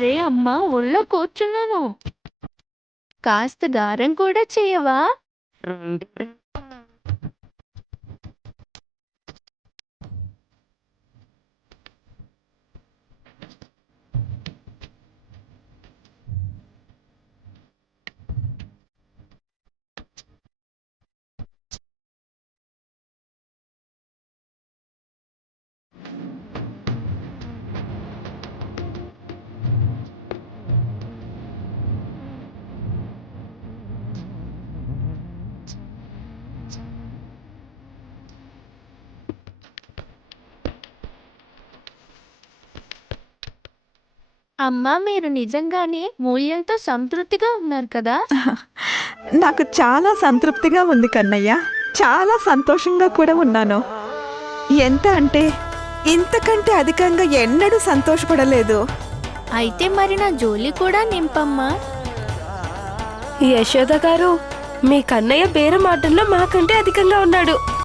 అరే అమ్మా ఒళ్ళో కూర్చున్నాను. కాస్త దారం కూడా చేయవా? అమ్మా మీరు నిజంగానే మూల్యంతో సంతృప్తిగా ఉన్నారు కదా? నాకు చాలా సంతృప్తిగా ఉంది కన్నయ్య. చాలా సంతోషంగా కూడా ఉన్నాను. ఎంత అంటే ఇంతకంటే అధికంగా ఎన్నడూ సంతోషపడలేదు. అయితే మరి నా జోలి కూడా నింపమ్మా. యశోద గారు మీ కన్నయ్య బేరం ఆటల్లో మాకంటే అధికంగా ఉన్నాడు.